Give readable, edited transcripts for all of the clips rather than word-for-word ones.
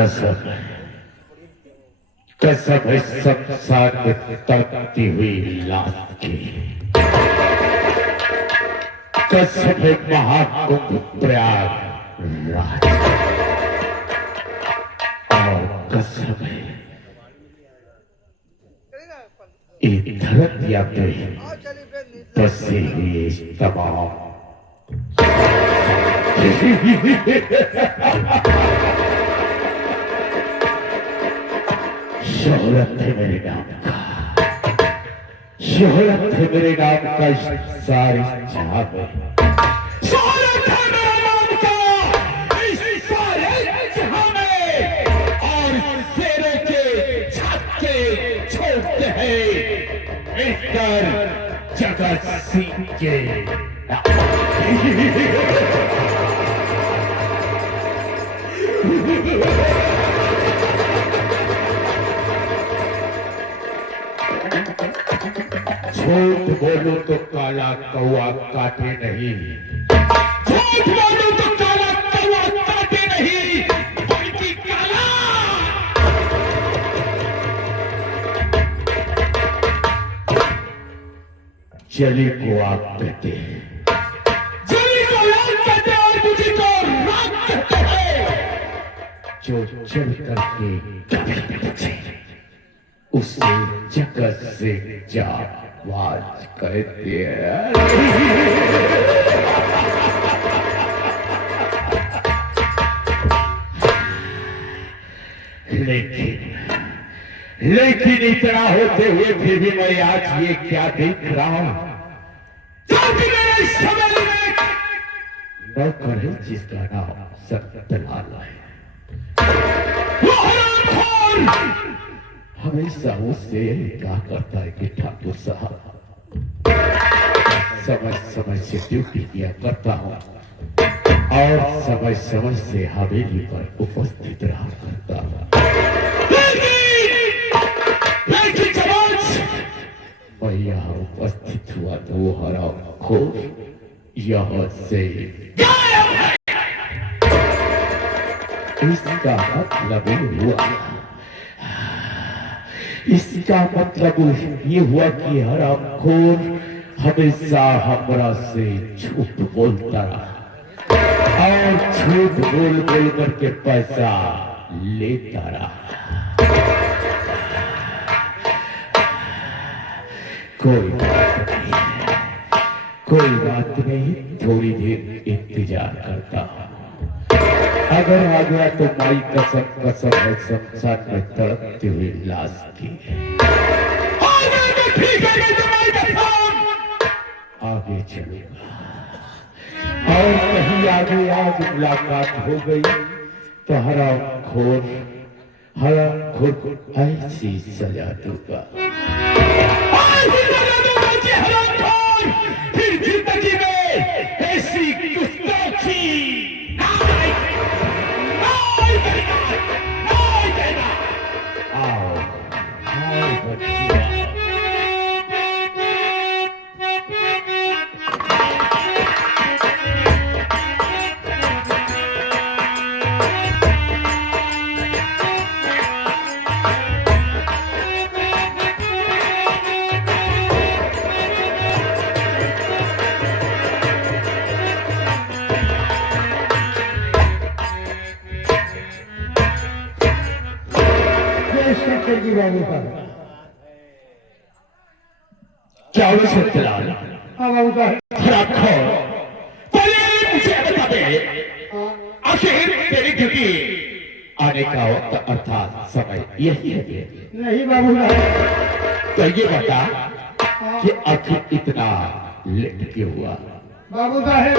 कसम कसम है संसार में तड़पती हुई लाश की, कसम है महाकुंभ प्रयागराज, और कसम है इस धरतिया पे बसे हुए तमाम शोहरत है मेरे नाम का, शोहरत है मेरे नाम का सारी जहां में, शोहरत है मेरे नाम का इस सारे जहां में, और शेरों के छक्के छोड़ते हैं मिलकर जगत सिंह के झूठ बोलो तो काला कौआ काटे नहीं, झूठ बोलो तो काला कौआ काटे नहीं, बल्कि काला जली को आग कहते हैं, जली को आग कहते हैं, और मुझे को राख कहते हैं, जो जल करके कभी न बचे उसे जगत से जाबाज कहते हैं। लेकिन इतना होते हुए फिर भी मैं आज ये क्या देख रहा हूं, नौकर है जिसका नाम सत्यलाल है, हमेशा उससे कहा करता है कि ठाकुर साहब समय समय से ड्यूटी किया करता हूं और समय समय से हवेली पर उपस्थित रहा करता हूं, लेकिन जब मैं यहाँ उपस्थित हुआ तो वो हराम खोर यहाँ से गायब है। इसका मतलब हुआ, इसका मतलब ये हुआ कि हरामखोर हमेशा हमरा से झूठ बोलता रहा और झूठ बोल बोल करके पैसा लेता रहा। कोई बात नहीं, कोई बात नहीं, थोड़ी देर इंतजार करता हूं, अगर आ गया तो माई कसम कसम है संसार में तड़पती हुई लाश की, आगे चलेगा और कहीं आगे आज मुलाकात हो गई तो हरामखोर को ऐसी सजा दूंगा, फिर जिंदगी में ऐसी गुस्ताखी क्या सत्यलाल मुझे बता दे, आखिर तेरी ड्यूटी आने का वक्त अर्थात समय यही है? नहीं बाबू, तो ये बता कि आखिर इतना लेट क्यों हुआ? बाबू साहब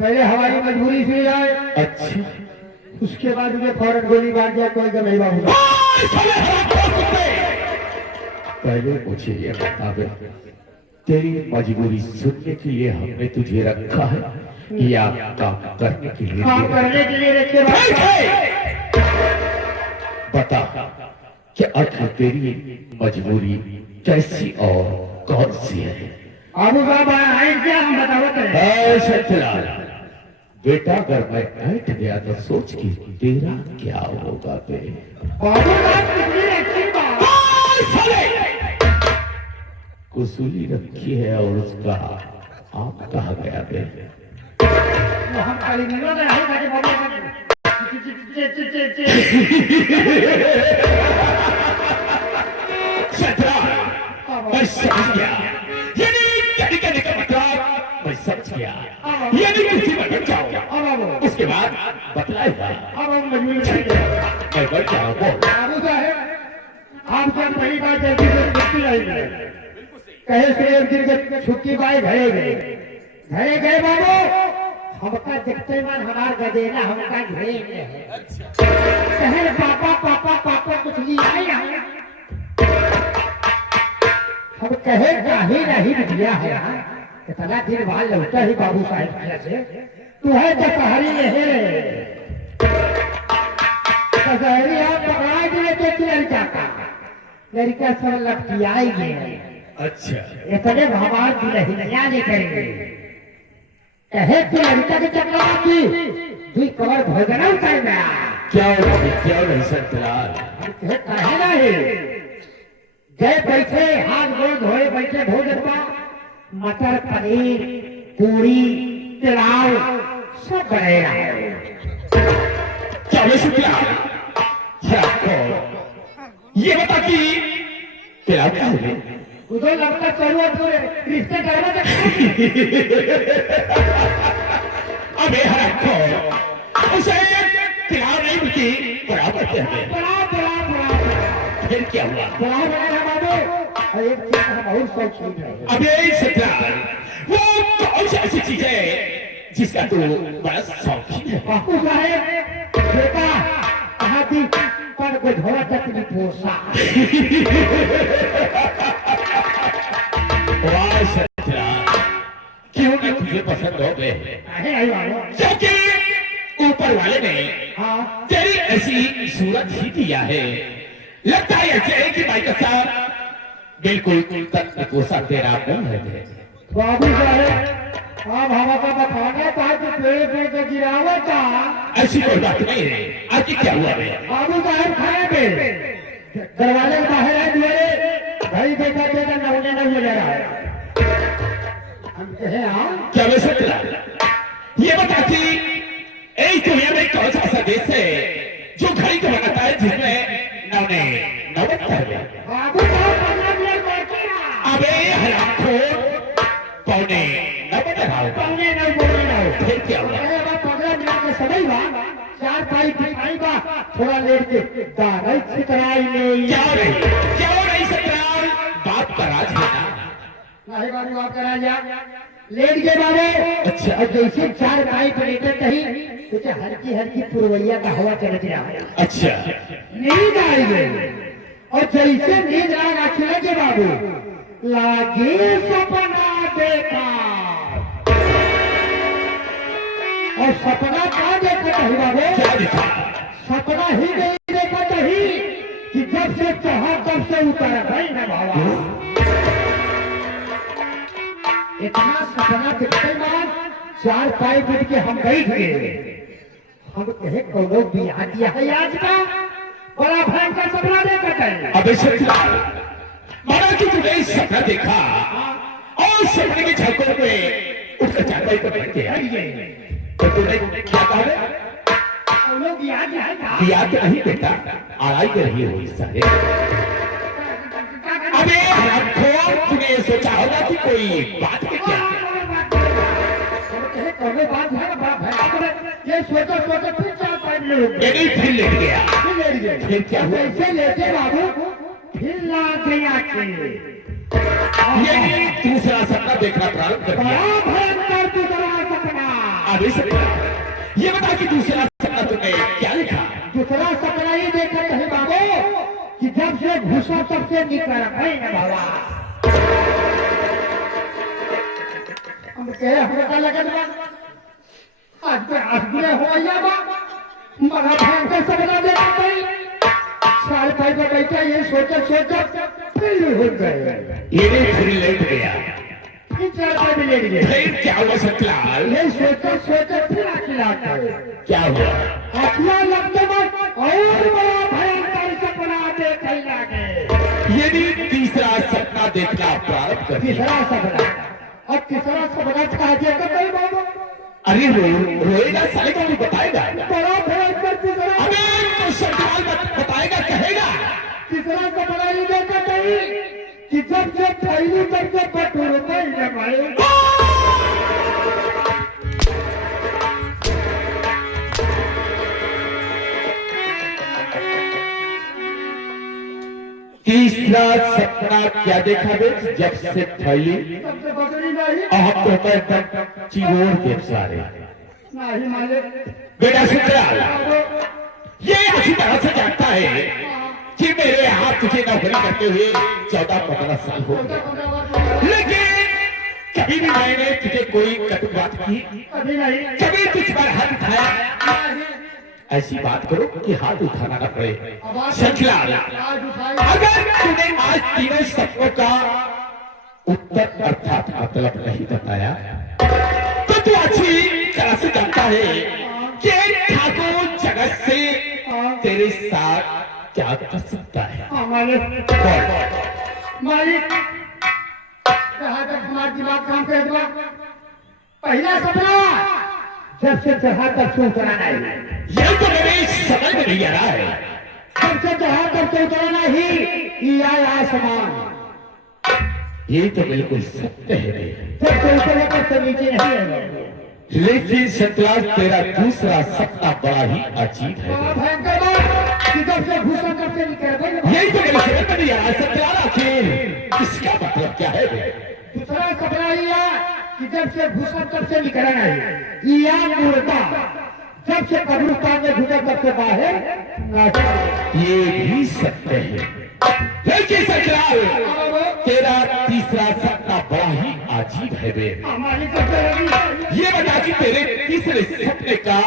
पहले हमारी मजबूरी से आए, अच्छा उसके बाद मुझे फौरन गोली मार दिया, कोई तो नहीं बाबू। पहले मुझे ये बता दे, तेरी मजबूरी सुनने के लिए हमने तुझे रखा है या काम करने के लिए? काम करने के लिए रखे। बता कि आखिर तेरी मजबूरी कैसी और कौन सी है? बाबू साहब आए क्या हम बताओ? सत्यलाल बेटा अगर मैं बैठ गया तो सोच कि तेरा क्या होगा बे। बाबू बात कितनी अच्छी बात। कुसूली रखी है और उसका आप कहा गया बे। तो हम खाली मिलो ना है ताकि बाबू मैं समझ गया, यानी कहने का मतलब मैं समझ गया, यानी किसी में बैठ जाऊंगा, उसके बाद बतलाएगा। अब हम मजबूर नहीं मैं बैठ जाऊंगा। बाबू साहब आपका पहली बार जल्दी से छुट्टी आई है, कहे से एक दिन के छुट्टी पाई घरे गए बाबू हमका देखते मन हमार गदेला हमका घरे में है। कहे पापा पापा पापा कुछ लिया है हम कहे काहे नहीं दिया है। इतना दिन बाद लौटा ही बाबू साहब से तू है दशहरी दशहरी आप पकड़ा दिए तो लड़का का लड़का सब लपटियाएंगे। अच्छा इतने भगवान की नहीं नहीं करेंगे कहे तू लड़का के चक्कर की तू कवर भोजन उतरना क्या नहीं संतलाल कहे नहीं जय बैठे हाथ गोड़ धोए बैठे भोजन का मटर पनीर पूरी पुलाव सब बनेगा। चलो शुक्ला ये बता कि तेरा क्या है? उधर लगता चलो पूरे रिश्ते करना अबे हराम उसे तिलाव नहीं मिलती बड़ा करते हैं। फिर क्या हुआ? एक चीज का बहुत शौकीन है। अबे सत्यार वो कौन सी ऐसी चीज है जिसका तू बड़ा शौकीन है? बापू साहेब बेटा कहा थी पर कोई घोड़ा चटनी पोसा वाह सत्यार क्यों ना तुझे पसंद हो गए? क्योंकि ऊपर वाले ने तेरी ऐसी सूरत ही दिया है। लगता है ऐसे कि भाई का साथ बिल्कुल तत्व को सा तेरा मुंह है। बाबू साहब आप हमारा बताना था कि पेड़ पेड़ के गिरावा था। ऐसी कोई बात नहीं है। आज क्या हुआ है? बाबू साहब खाए पे दरवाजे के बाहर आए दुआरे भाई देखा देखा नौने न हो जा रहा है। हम कहे हाँ क्या मैं सोच रहा ये बता कि एक दुनिया में कौन सा ऐसा देश है जो घड़ी को बनाता है जिसमें नौने नौबत है? बाबू साहब अबे हरामखोर पौने नौबत है। पौने नौ फिर क्या हुआ? 15 मिनट के समय बा 4 पाई पिटाई बा थोड़ा लेट के दाई छितराई नहीं क्या नहीं सत्याल बात का राज है ना? नहीं बाबू आप करा जा लेट के बाबू। अच्छा और जैसे 4 पाई लेटे कहीं तो हल्की हल्की पुरवैया का हवा चलती रहा। अच्छा नींद आई गई और जैसे नींद लगा खिला के बाबू लागे सपना देखा और सपना क्या देखा कहीं बाबू? क्या दिखा? सपना ही नहीं देखा कहीं कि जब से चाहा तब से उतर भाई ना बाबा। इतना सपना देखते बाद 4 पाई बैठ के हम बैठ गए। हम कहे कौनो बिया दिया है आज का बड़ा भयंकर सपना देखा है। अबे सत्याल माना कि तूने इस सपना देखा और सपने के झलकों में उसका चांदाई पर बैठ गया तो तूने क्या कहा? कौनो बिया दिया है याद नहीं बेटा आड़ाई कर रही हो इस सारे। अबे हरामखोर तूने सोचा होगा कि कोई बात है क्या? कौनो बात है ना बड़ा भयंकर ये सोचो सोचो फिर 4 पाई यही फिर लेट गया। फिर क्या हुआ? ऐसे लेटे बाबू फिर ला गया के यही दूसरा सपना देखना प्रारंभ कर दिया। बड़ा भयंकर दूसरा सपना। अबे सत्याल ये बता कि दूसरा सपना तूने क्या देखा? दूसरा सपना ये देखा कहे बाबू कि जब से घुसा तब से निकल है ना बाबा। हम कहे हमका लगन आज हो गया बड़ा भयंकर सपना देखा भाई 4 पाई पर बैठा ये सोचा सोचा फिर हो गए। ये फिर लेट गया। फिर 4 पाई में लेट गए। फिर क्या हुआ सतलाल? ये सोचा सोचा फिर डॉक्टर, क्या हुआ? अखियां लगते वक्त और बड़ा भयंकर सपना देखने लगे। यदि तीसरा सपना देखना प्रारंभ कर दिया। तीसरा सपना, अब तीसरा सपना कहा जाएगा नहीं बाबू। अरे रोएगा साले को नहीं बताएगा। बड़ा भयंकर तीसरा, अबे तो सरकार बताएगा कहेगा। तीसरा सपना ये देखा नहीं कि जब से पहली जब से बटूर नहीं भाई। तीसरा सपना क्या देखा बे? जब से थैली सबसे बकरी नहीं, आप तो मैं चिरोर देख सारे नहीं मालिक। बेटा सुखलाल, ये अच्छी तरह से जानता है कि मेरे हाथ तुझे नौकरी करते हुए 14-15 साल हो गए, लेकिन कभी भी मैंने तुझे कोई कटु बात की कभी नहीं, कभी तुझ पर हाथ उठाया? ऐसी बात करो कि हाथ उठाना न पड़े। सुखलाल, आज उठाई, अगर तूने आज तीनों सपनों का उत्तर अर्थात मतलब नहीं बताया तो तू अच्छी तरह से जानता है कि ठाकुर जगत से तेरे साथ क्या कर सकता है। मालिक, मालिक, जहाँ तक हमारा दिमाग काम करे, पहला सपना जब से जहाँ तक सोचना नहीं, ये तो मेरे समझ में नहीं आ रहा है। जब से जहाँ तक सोचना ही यह आसमान, ये तो बिल्कुल सत्य है, जब से ऊपर तक से नीचे नहीं है। लेकिन सतराज तेरा दूसरा सपना बड़ा ही अजीब है। बड़ा भयंकर बात कि जब से घुसा तब से निकल, यही तो मेरे समझ में नहीं आ रहा। सतराज आखिर इसका मतलब क्या है? दूसरा सपना यह कि जब से घुसा तब से निकलना है। यह मुर्दा जब से कब्रिस्तान में घुसा तब से बाहर ना जाए। ये भी सत्य है, लेकिन सतराज तेरा तीसरा सपना बड़ा ही अजीब है बे। हमारी तरफ ये बता कि तेरे तीसरे सपने का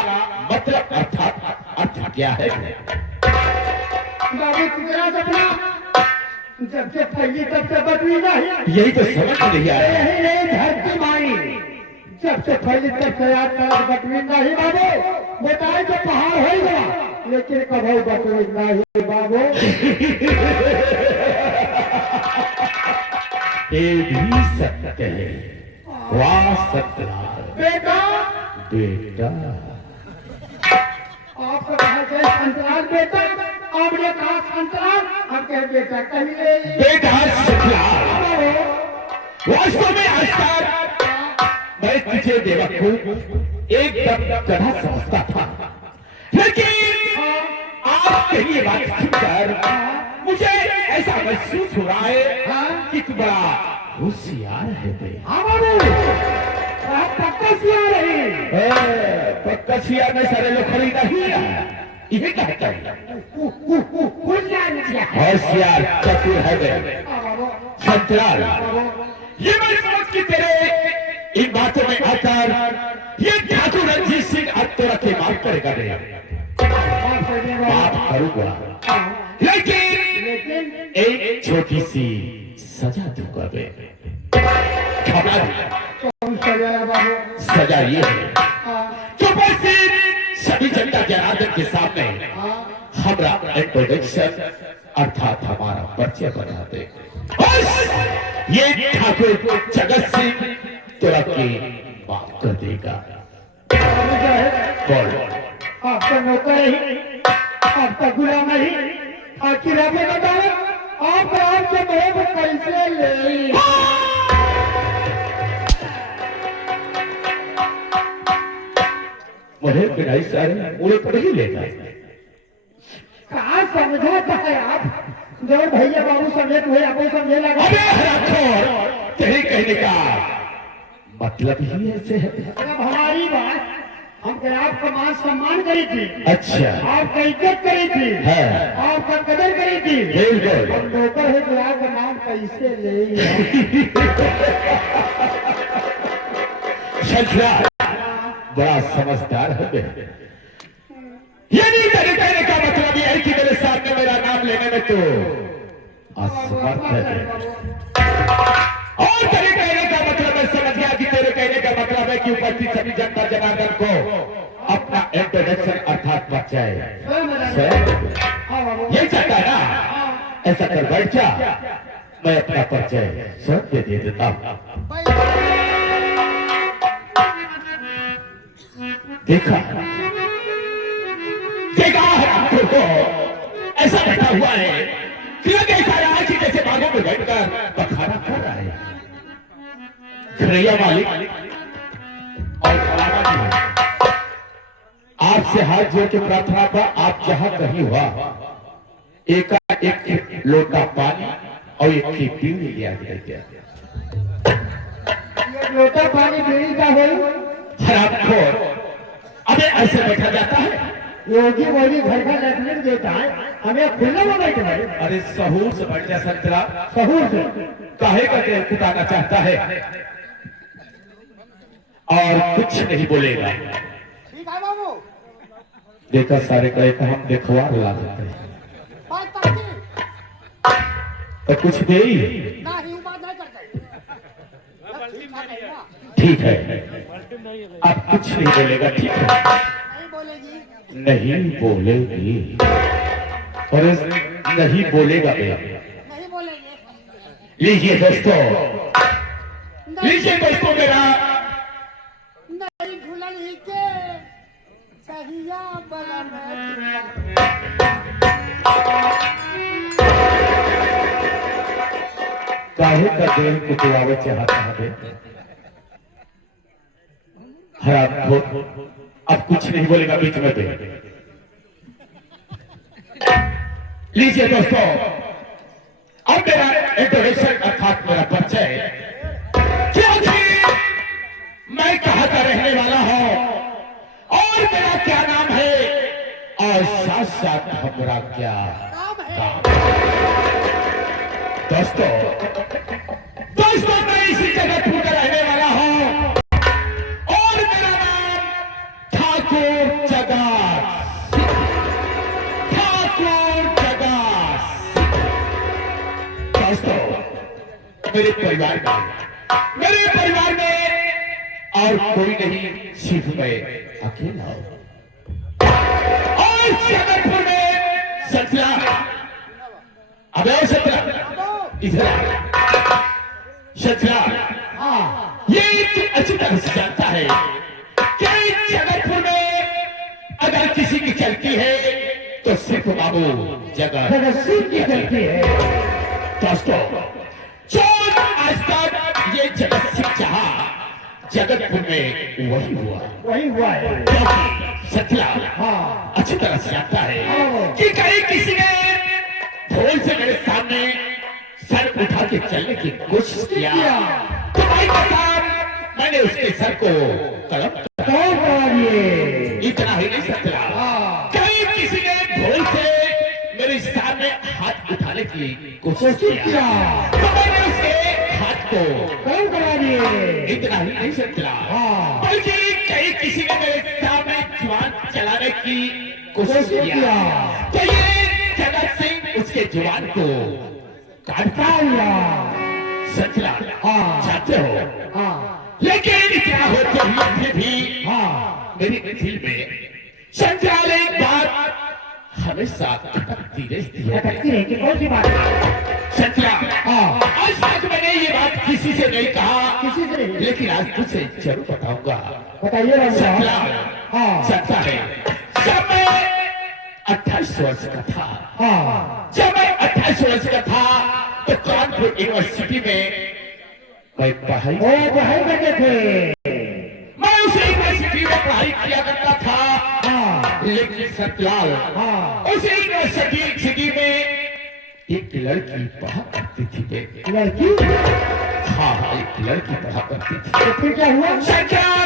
मतलब अर्थात अर्थ क्या है? बाबू तीसरा सपना जब से फैली तब से बदली नहीं, यही तो समझ में नहीं आ रहा। यही नहीं धरती माई जब से फैली तब से याद कर बदली नहीं बाबू। बताए तो पहाड़ हो गया, लेकिन कभी बदली नहीं बाबू। ये भी सत्य है। वाह सतराज बेटा, बेटा, आपको कहा जाए संतराल बेटा, आपने कहा संतराल, हम कहे बेटा कहिए। बेटा सतराज, वास्तव में आज तक मैं तुझे बेवकूफ एकदम गधा समझता था, लेकिन आज तेरी ये बात सुनकर मुझे ऐसा महसूस हो रहा है कि तू बड़ा होशियार है बे। हाँ बाबू, आप पक्का सिया रही, पक्का सियार में सारे लोग खरीदा ही इन्हें कहता है होशियार चतुर है बे। संतराल, ये मैं समझ के तेरे इन बातों में आकर ये ठाकुर रंजीत सिंह अब तो रखे माफ करेगा बे, माफ करूंगा, लेकिन एक छोटी सी सजा दूंगा बे। क्षमा दे। कौन सजा है बाबू? सजा ये है कि उपस्थित सभी जनता जनार्दन के सामने हमारा इंट्रोडक्शन अर्थात हमारा परिचय बना दे। बस ये ठाकुर जगत सिंह तेरा के माफ कर देगा। कौन? आपका नौकर ही, आपका गुलाम ही, आखिर आपने बताया आप आपसे मोह कैसे ले? मुझे पिढ़ाई सारे उड़े पड़ ही लेता है। कहा समझाता है आप? जो भैया बाबू समझे हुए आपको समझे लगा। अबे हरामखोर, तेरे कहने का मतलब ही ऐसे है। अब हमारी बात, हम आपका मान सम्मान करी थी, अच्छा, आपका इज्जत करी थी, हाँ। आपका कदर करी थी, बिल्कुल। हम नौकर है तो आपका नाम कैसे ले? संतराल बड़ा समझदार है बे। यदि तेरे कहने का मतलब यह है कि मेरे सामने मेरा नाम लेने में तो असमर्थ है, और तेरे कहने का मतलब मैं समझ गया कि तेरे कहने का मतलब है कि उपस्थित सभी जनता जनार्दन को सर हाँ बाबू ये चाहता है ना, ऐसा कर बैठ जा, मैं अपना परिचय सब दे देता हूँ। देखा देखा है आपको ऐसा बैठा हुआ है, क्यों देखा रहा है कि जैसे बागों में बैठकर पखारा कर रहा है। खरैया मालिक और खराबा जी, आपसे हाथ जोड़ के प्रार्थना था, आप जहां कहीं हुआ एक लोटा पानी और एक की बीड़ी लिया गया। ये लोटा पानी बीड़ी का हो हरामखोर, अबे ऐसे बैठा जाता है? योगी मोदी घर का लैट्रिन देता है, हमें खुले में बैठे भाई अरे सहूर से बैठ जा संतरा, सहूर से काहे का तेल कुटाना चाहता है और कुछ नहीं बोलेगा। ठीक है बाबू देखा सारे कहे तो हम देखवा ला देते हैं बात ताकि तो कुछ दे ही ना ही बात नहीं करते ठीक है, अब कुछ नहीं बोलेगा। ठीक है, नहीं बोलेगी नहीं बोलेगी, अरे नहीं बोलेगा बे। नहीं बोलेंगे लीजिए दोस्तों, लीजिए दोस्तों मेरा नहीं झूलन ही के सहिया बला में काहे का देर कुटवावे चाहता है हरामखोर, अब कुछ नहीं बोलेगा बीच में दे। लीजिए दोस्तों, अब मेरा इंट्रोडक्शन अर्थात मेरा परिचय, क्योंकि मैं कहाँ का रहने वाला हूं और मेरा क्या नाम है और साथ साथ हमारा क्या काम। दोस्तों दोस्तों मैं इसी जगतपुर का रहने वाला हूं और मेरा नाम ठाकुर जगार, ठाकुर जगार। दोस्तों मेरे परिवार में और कोई नहीं, सिर्फ मैं अकेला हूं और जगतपुर में सत्या, अब सत्या इधर सत्या, हाँ ये अच्छी तरह से जानता है कि जगतपुर में अगर किसी की चलती है तो सिर्फ बाबू जगत सिंह की चलती है। दोस्तों जो आज तक ये जगत सिंह चाहा जगतपुर में वही हुआ है, क्योंकि सत्या हाँ अच्छी तरह से जानता है कि कहीं किसी ने ढोल से मेरे सामने सर उठा के चलने की कोशिश किया तो भाई साहब मैंने उसके सर को कलम इतना ही नहीं सकता, कहीं किसी ने ढोल से मेरे सामने हाथ उठाने की कोशिश किया तो मैंने उसके हाथ को कलम करा दिए, इतना ही नहीं सकता, बल्कि कहीं किसी ने मेरे सामने जुबान चलाने की कोशिश किया तो ये जगत सिंह उसके जुबान को काटता हुआ सचला चाहते हो, लेकिन क्या होते हुए भी मेरी दिल में संचाल एक बात हमेशा अटकती रहती है। कौन सी बात सचला आज तक मैंने ये बात किसी से नहीं कहा, किसी से नहीं, लेकिन आज तुझसे जरूर बताऊंगा। बताइए सचला सच्चा है, जब मैं 28 वर्ष का था, जब मैं 28 वर्ष का था तो कानपुर यूनिवर्सिटी में मैं पढ़ाई करते थे, मैं उस यूनिवर्सिटी में पढ़ाई किया करता था, लेकिन सतलाल उस यूनिवर्सिटी में एक लड़की पढ़ा करती थी। लड़की हाँ एक लड़की पढ़ा करती थी। तो फिर क्या हुआ? सचल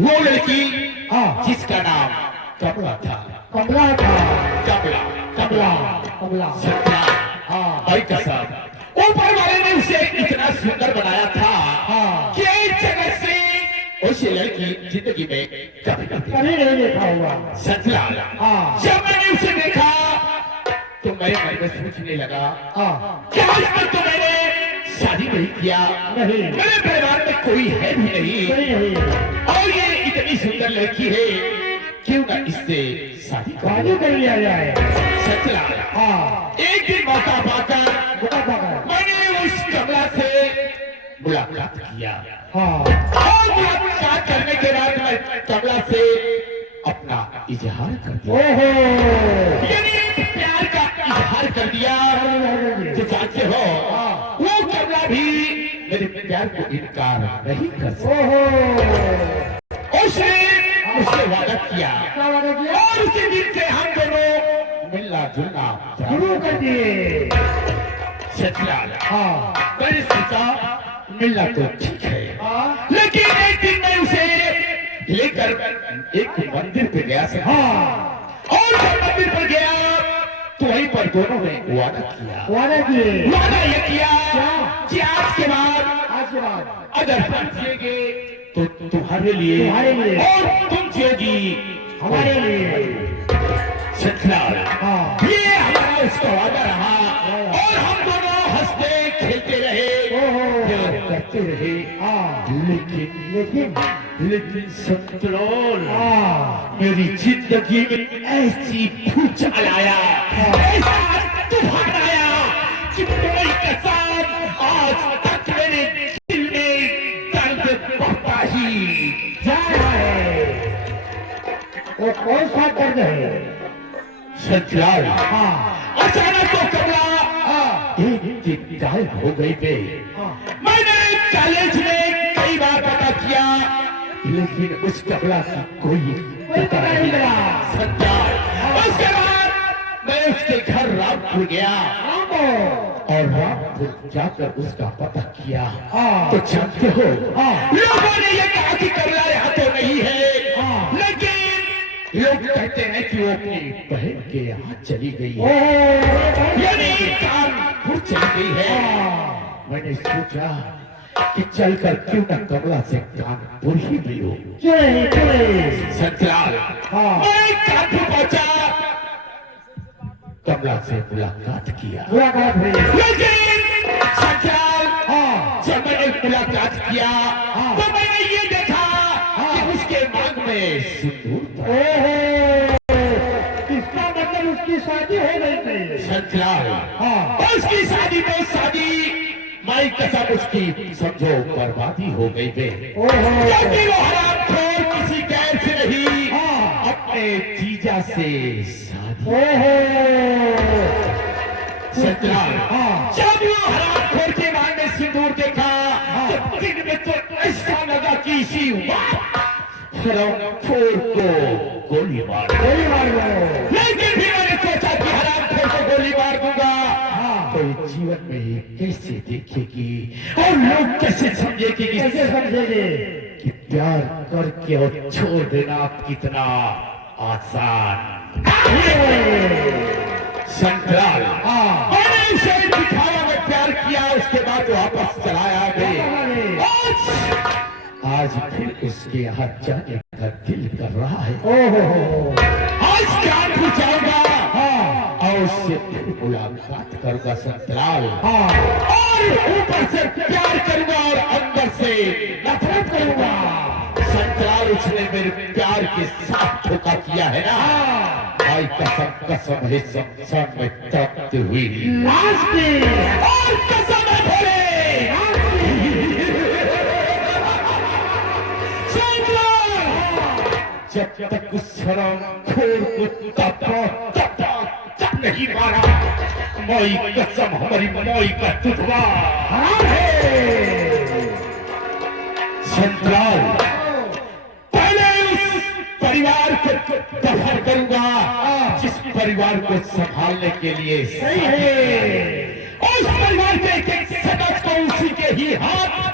वो लड़की जिसका नाम कमला था, कमला था, कमला कमला कमला सत्या भाई कसम, ऊपर वाले ने उसे इतना सुंदर बनाया था कि जगत से उस लड़की जिंदगी में कभी नहीं देखा हुआ। सचला जब मैंने उसे देखा तो मैं मन में सोचने लगा क्या आज तक तो मैंने शादी नहीं किया, मेरे परिवार में कोई है भी नहीं और ये इतनी सुंदर लड़की है क्यों ना इससे शादी कर लिया जाए। सचला हाँ एक दिन मौका पाकर बता पाकर मैंने उस कमला से मुलाकात किया हाँ और मुलाकात करने के बाद मैं कमला से अपना इजहार कर दिया। ओहो यानी प्यार का इजहार कर दिया। जो जानते हो वो कमला भी मेरे प्यार को इनकार नहीं कर सकती। ओहो उसने मुझसे वादा किया क्या वादा किया? और उसी दिन से हम दोनों मिलना जुलना शुरू कर दिए। सचलाल हाँ मैंने सोचा मिलना तो ठीक है हाँ लेकिन एक दिन मैं उसे लेकर एक मंदिर पे गया था। हाँ और जब मंदिर पर गया तो वहीं पर दोनों ने वादा किया। वादा किए। वादा ये किया क्या? कि आज के बाद आज के बाद अगर हम जिएंगे तो तुम्हारे लिए और तुम जिएगी हमारे लिए। सचलाल हाँ ये हमारा उसका वादा रहा और हम दोनों हंसते खेलते रहे ओहो प्यार करते रहे। हाँ लेकिन लेकिन सतलोल हाँ मेरी जिंदगी में ऐसी भूचाल आया ऐसा तूफान आया कि कोई कसम आज तक मेरे दिल में दर्द बढ़ता ही जा रहा है। वो कौन सा दर्द है? सचलाल हाँ अचानक तो कमला हाँ एक दिन गायब हो गई बे। हाँ मैंने कॉलेज में कई बार पता किया लेकिन उस कमला की कोई पता नहीं लगा। सच्चा उसके बाद मैं उसके घर रामपुर गया और रामपुर जाकर उसका पता किया। हाँ। तो जानते हो हाँ। लोगों ने ये कहा कि कमला यहाँ तो नहीं है हाँ। लेकिन लोग कहते हैं कि वो अपनी बहन के यहाँ चली गई है ओहो यानी कानपुर चली गई है। मैंने सोचा कि चलकर क्यों न कमला से कानपुर ही मिलूं। चले सचलाल हाँ। मैं कानपुर पहुंचा कमला से मुलाकात किया मुलाकात हुई। लेकिन सचलाल हाँ जब मैंने मुलाकात किया तो मैंने ये देखा कि उसके मांग में सिंदूर था। ओहो इसका मतलब उसकी शादी हो गई थी। सचलाल हाँ उसकी शादी में शादी माई कसम उसकी समझो बर्बादी हो गई बे। ओहो क्योंकि वो हरामखोर किसी गैर से नहीं हाँ अपने जीजा से शादी। ओहो सचलाल हाँ जब वो हरामखोर के मांग में सिंदूर देखा तो दिन में तो ऐसा लगा कि इसी हरामखोर को गोली मार गोली मार लो। लेकिन भी मैंने सोचा कि हरामखोर को गोली मार दूंगा हाँ तो ये जीवन में ये कैसे देखेगी और लोग कैसे समझेगी कि कैसे समझेंगे? कि प्यार करके और छोड़ देना कितना आसान। संतराल हाँ मैंने उसे दिखाया मैं प्यार किया उसके बाद वापस चलाया गए। आज फिर उसके यहाँ जाने का दिल कर रहा है। ओहो आज कानपुर जाऊंगा हाँ और उससे फिर मुलाकात करूंगा संतराल हाँ और ऊपर से प्यार करूंगा और अंदर से नफरत करूंगा। संतराल उसने मेरे प्यार के साथ धोखा किया है ना भाई कसम कसम है संसार में तपती हुई लाश की और कसम है भोले जब तक उस शराब खोर को तप नहीं मारा मोई कसम हमारी मोई का तुझवा हराम है। संतराल पहले उस परिवार को दफन करूंगा जिस परिवार को संभालने के लिए सही है। उस परिवार के एक सदस्य को उसी के ही हाथ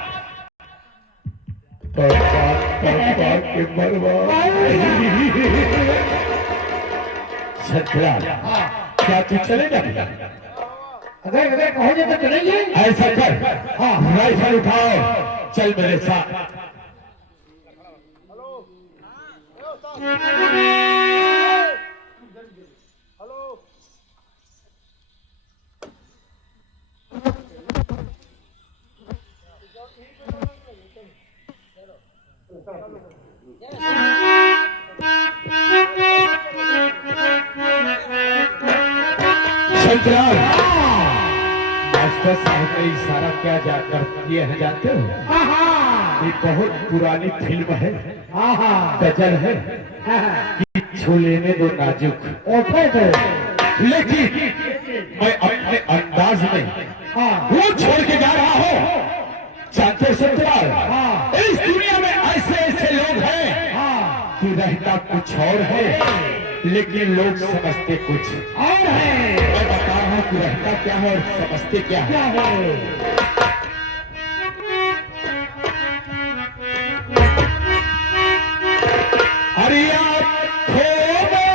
संतराल क्या तू चलेगा भैया? अगर अगर कहोगे तो चलेंगे। ऐसा कर हाँ राइफल उठाओ चल मेरे साथ। चित्राल, मास्टर साहब ने इशारा क्या जाकर किए हैं जानते हो? ये बहुत पुरानी फिल्म है, गजल है कि छू लेने दो नाजुक, लेकिन मैं अपने अंदाज में वो छोड़ के जा रहा हूँ। जानते हो चित्राल, इस दुनिया में ऐसे ऐसे लोग हैं कि रहता कुछ और है लेकिन लोग समझते कुछ और है। मैं बता रहा हूँ कि रहता क्या है और समझते क्या है। अरे आँखों में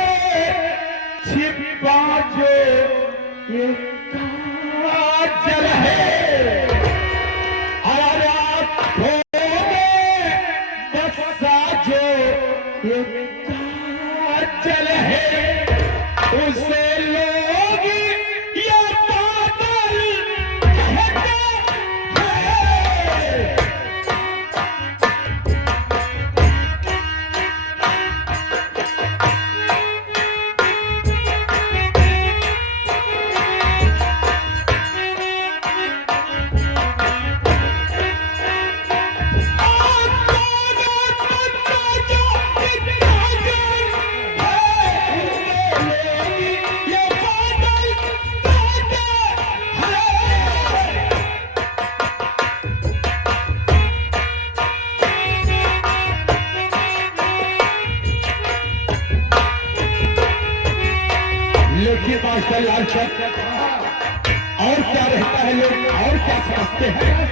छिपा जो ये काजल है, और आँखों में बसा जो ये काजल है, उसे लोग ये बादल कहते हैं। लेकिन मास्टर लाल साहब, और क्या रहता है, लोग और क्या समझते हैं?